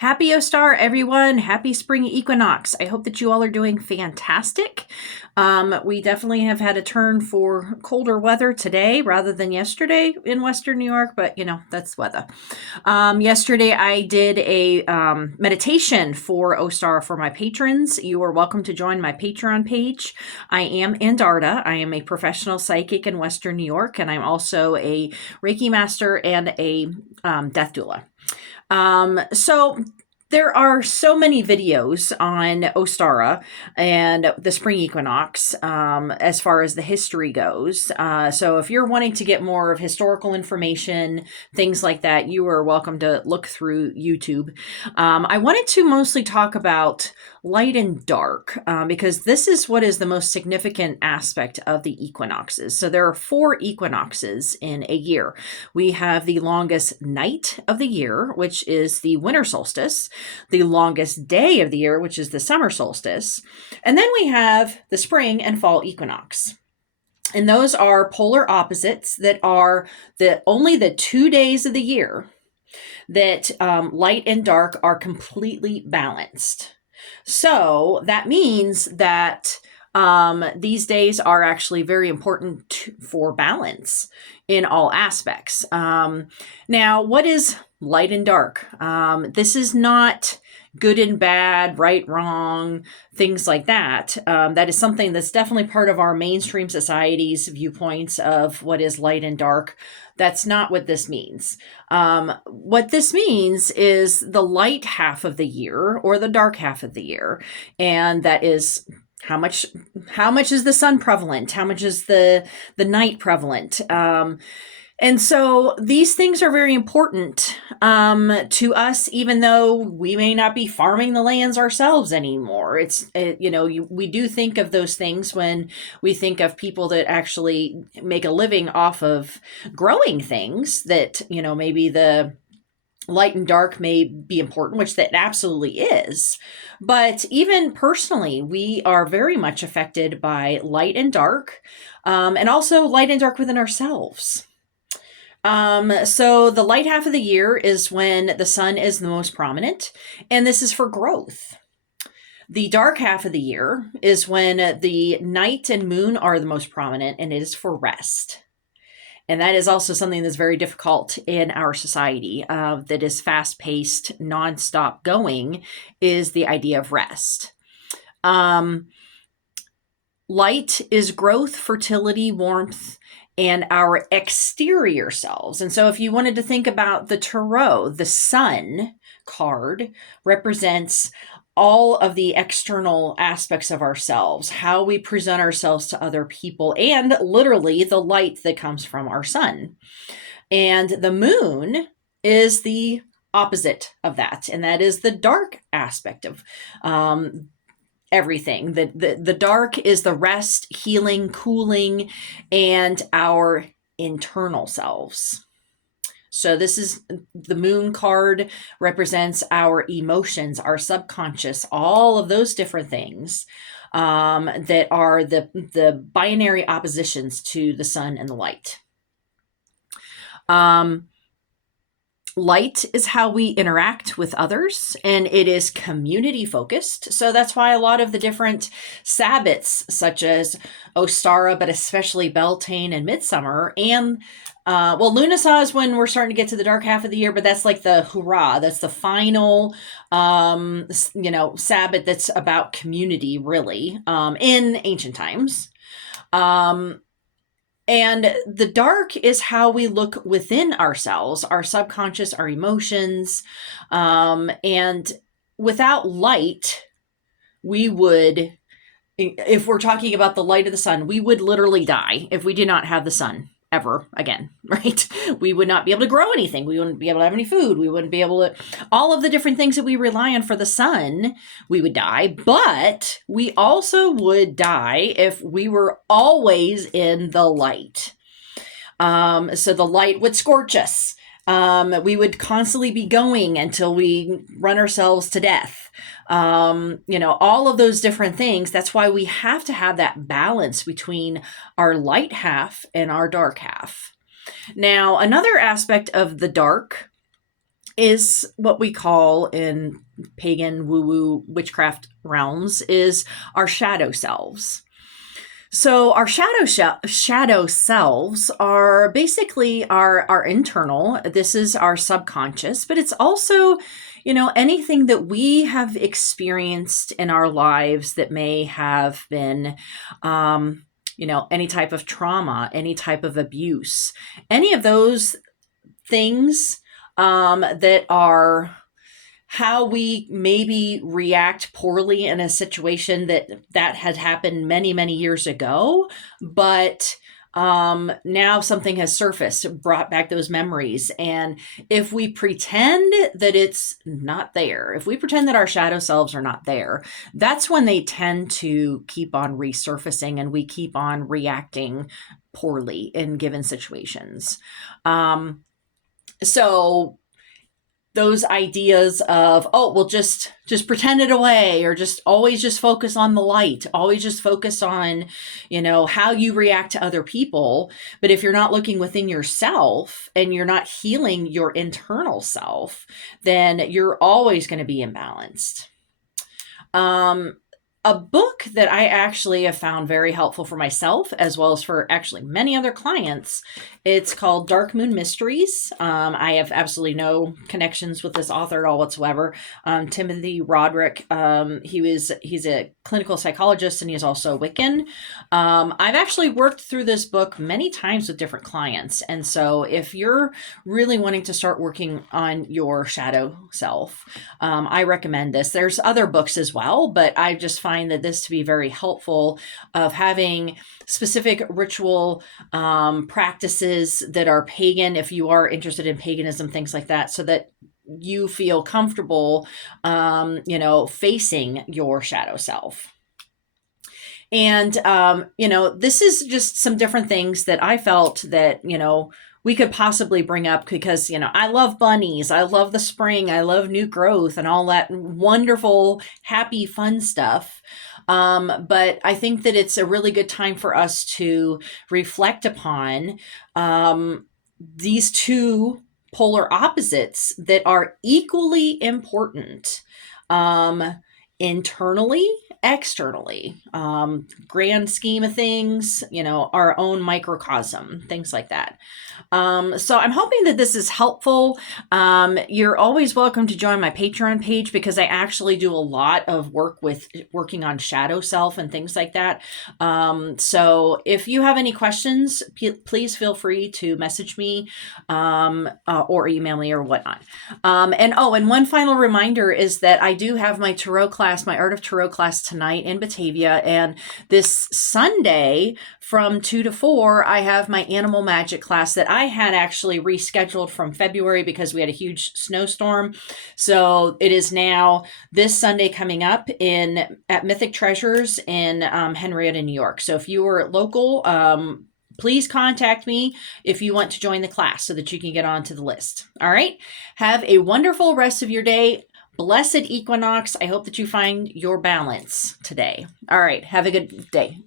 Happy Ostar, everyone. Happy spring equinox. I hope that you all are doing fantastic. We definitely have had a turn for colder weather today rather than yesterday in Western New York, but that's weather. Yesterday, I did a meditation for Ostar for my patrons. You are welcome to join my Patreon page. I am Andarta. I am a professional psychic in Western New York, and I'm also a Reiki master and a death doula. So there are so many videos on Ostara and the spring equinox as far as the history goes. So if you're wanting to get more of historical information, things like that, you are welcome to look through YouTube. I wanted to mostly talk about light and dark because this is what is the most significant aspect of the equinoxes. So there are 4 equinoxes in a year. We have the longest night of the year, which is the winter solstice, the longest day of the year, which is the summer solstice, and then we have the spring and fall equinox. And those are polar opposites that are only the 2 days of the year that light and dark are completely balanced. So that means that these days are actually very important for balance in all aspects. Now, what is light and dark? This is not good and bad, right, wrong, things like that. That is something that's definitely part of our mainstream society's viewpoints of what is light and dark. That's not what this means. What this means is the light half of the year or the dark half of the year. And that is how much is the sun prevalent? How much is the night prevalent? And so these things are very important to us, even though we may not be farming the lands ourselves anymore. We do think of those things when we think of people that actually make a living off of growing things that, maybe the light and dark may be important, which that absolutely is. But even personally, we are very much affected by light and dark, and also light and dark within ourselves. So the light half of the year is when the sun is the most prominent, and this is for growth. The dark half of the year is when the night and moon are the most prominent, and it is for rest. And that is also something that's very difficult in our society that is fast-paced, nonstop going, is the idea of rest. Light is growth, fertility, warmth, and our exterior selves. And so if you wanted to think about the tarot, the sun card represents all of the external aspects of ourselves, how we present ourselves to other people, and literally the light that comes from our sun. And the moon is the opposite of that, and that is the dark aspect of everything. The dark is the rest, healing, cooling, and our internal selves. So this is the moon card represents our emotions, our subconscious, all of those different things that are the binary oppositions to the sun and the light. Light is how we interact with others, and it is community focused. So that's why a lot of the different Sabbats, such as Ostara, but especially Beltane and Midsummer, and Lunasaw is when we're starting to get to the dark half of the year, but that's like the hurrah. That's the final, Sabbat that's about community, really, in ancient times. And the dark is how we look within ourselves, our subconscious, our emotions. And without light, we would, if we're talking about the light of the sun, we would literally die if we did not have the sun ever again, right? We would not be able to grow anything. We wouldn't be able to have any food. We wouldn't be able to, all of the different things that we rely on for the sun, we would die. But we also would die if we were always in the light. So the light would scorch us. We would constantly be going until we run ourselves to death. All of those different things. That's why we have to have that balance between our light half and our dark half. Now, another aspect of the dark is what we call in pagan woo-woo witchcraft realms is our shadow selves. So our shadow selves are basically our internal. This is our subconscious, but it's also, anything that we have experienced in our lives that may have been, any type of trauma, any type of abuse, any of those things that are how we maybe react poorly in a situation that had happened many, many years ago, but now something has surfaced, brought back those memories. And if we pretend that it's not there, if we pretend that our shadow selves are not there, that's when they tend to keep on resurfacing and we keep on reacting poorly in given situations. So those ideas of, oh, well, just pretend it away, or just always just focus on the light, always just focus on, how you react to other people. But if you're not looking within yourself and you're not healing your internal self, then you're always going to be imbalanced. A book that I actually have found very helpful for myself, as well as for actually many other clients, it's called Dark Moon Mysteries. I have absolutely no connections with this author at all whatsoever. Timothy Roderick, he's a clinical psychologist, and he's also Wiccan. I've actually worked through this book many times with different clients. And so if you're really wanting to start working on your shadow self, I recommend this. There's other books as well, but I just find that this to be very helpful of having specific ritual practices that are pagan, if you are interested in paganism, things like that, so that you feel comfortable, facing your shadow self. And, this is just some different things that I felt that, we could possibly bring up because, I love bunnies. I love the spring. I love new growth and all that wonderful, happy, fun stuff. But I think that it's a really good time for us to reflect upon these two polar opposites that are equally important internally, externally, grand scheme of things, our own microcosm, things like that. So I'm hoping that this is helpful. You're always welcome to join my Patreon page because I actually do a lot of working on shadow self and things like that. So if you have any questions, please feel free to message me or email me or whatnot. And one final reminder is that I do have my tarot class, my Art of Tarot class tonight in Batavia. And this Sunday from 2 to 4, I have my Animal Magic class that I had actually rescheduled from February because we had a huge snowstorm. So it is now this Sunday coming up at Mythic Treasures in Henrietta, New York. So if you are local, please contact me if you want to join the class so that you can get onto the list. All right. Have a wonderful rest of your day. Blessed equinox. I hope that you find your balance today. All right. Have a good day.